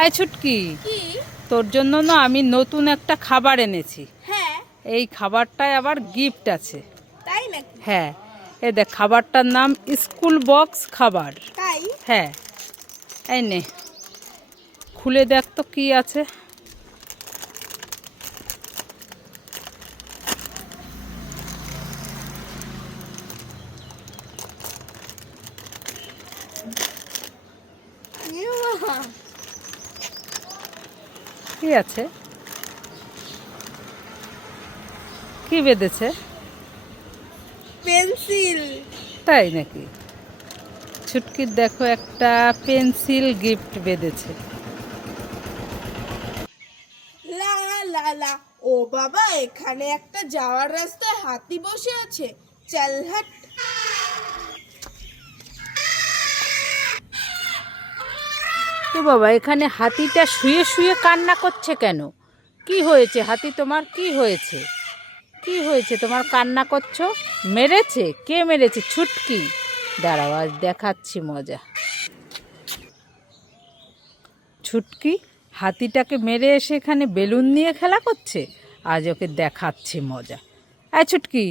আয় ছুটকি, তোর জন্য না আমি নতুন একটা খাবার এনেছি। হ্যাঁ, এই খাবারটায় আবার গিফট আছে। তাই নাকি? হ্যাঁ, এই দেখ খাবারটার নাম স্কুল বক্স খাবার। তাই? হ্যাঁ, এই নে খুলে দেখ তো কি আছে। কি আছে? কি বেঁধেছে? পেন্সিল। তাই নাকি? ছুটকির দেখো একটা পেন্সিল গিফট বেঁধেছে। লা লা লা, ও বাবা, এখানে একটা যাওয়ার রাস্তায় হাতি বসে আছে। চল হাট। এ বাবা, এখানে হাতিটা শুয়ে শুয়ে কান্না করছে কেন? কি হয়েছে হাতি তোমার? কি হয়েছে? কি হয়েছে তোমার কান্না করছো? মেরেছে? কে মেরেছে? ছুটকি? দাঁড়াও, আজ দেখাচ্ছি মজা। ছুটকি হাতিটাকে মেরে এসে এখানে বেলুন নিয়ে খেলা করছে। আজ ওকে দেখাচ্ছি মজা। এই ছুটকি,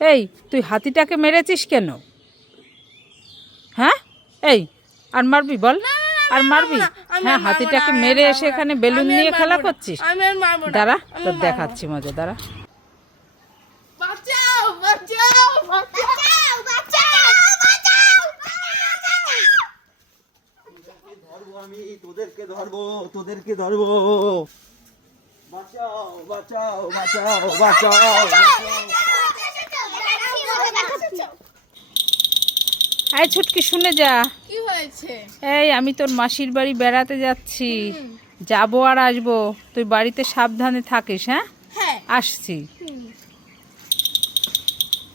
এই তুই হাতিটাকে মেরেছিস কেন? হ্যাঁ, এই আর মারবি? বল, আর মারবি? হ্যাঁ, হাতিটাকে মেরে এসে এখানে বেলুন নিয়ে খেলা করছিস। দাঁড়া, তোর দেখাচ্ছি মজা, দাঁড়া। বাঁচাও বাঁচাও বাঁচাও বাঁচাও বাঁচাও। ধরবো আমি, তোদেরকে ধরবো, তোদেরকে ধরবো। বাঁচাও বাঁচাও বাঁচাও বাঁচাও। এই ছুটকি শুনে যা। কি হয়েছে? এই আমি তোর মাসির বাড়ি বেড়াতে যাচ্ছি, যাবো আর আসবো, তুই বাড়িতে সাবধানে থাকিস। হ্যাঁ, হ্যাঁ, আসছি।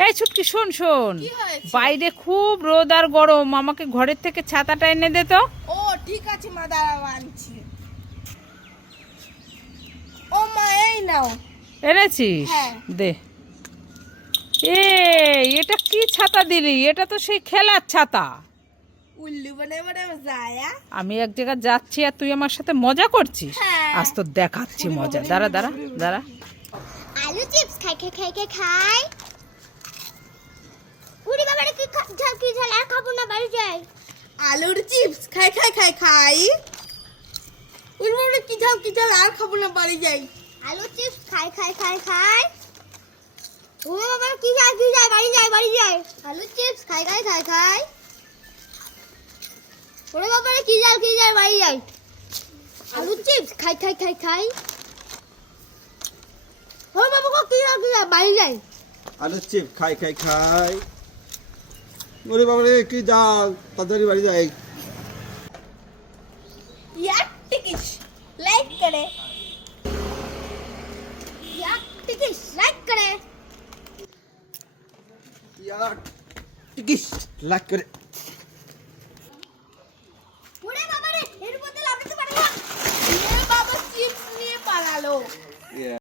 এই ছুটকি শোন শোন, কি হয়েছে? বাইরে খুব রোদ আর গরম, আমাকে ঘরের থেকে ছাতাটা এনে দে তো। ও ঠিক আছে মা, দাঁড়াও আনছি। ও মা, এই নাও। এনেছিস? হ্যাঁ। দে। এটা কি ছাতা দিলি? এটা তো সেই খেলার ছাতা। উল্লু বনে বনে যায়া। আমি এক জায়গায় যাচ্ছি আর তুই আমার সাথে মজা করছিস। হ্যাঁ। আজ তো দেখাচ্ছি মজা, দাঁড়া দাঁড়া দাঁড়া। আলু চিপস খাই খাই খাই খাই খাই। উড়ি বাবারে কি ঝাল কি ঝাল, আর খাবো না, বাড়ি যাই। আলুর চিপস খাই খাই খাই খাই। উড়বড়ে কি ঝাল, আর খাবো না, বাড়ি যাই। আলু চিপস খাই খাই খাই খাই। উড়ি বাবারে কি ঝাল, বাড়ি যাই বাড়ি যাই। আলু চিপস খাই খাই খাই খাই। ওরে বাবারে কি ঝাল, বাড়ি যাই। আলু চিপস খাই খাই খাই খাই। ও বাবা গো, কি ঝাল, বাড়ি যাই। আলু চিপ খাই খাই খাই। ওরে বাবারে কি জাল, তাড়াতাড়ি বাড়ি যাই। यार टिकिश लाइक करे। यार टिकिस लाइक करे। ইয়ার টিকিস লাগ করে। ওরে বাবারে, এর মধ্যে লাফাতে পারে না। ये बाबा चिप्स নিয়ে পালালো।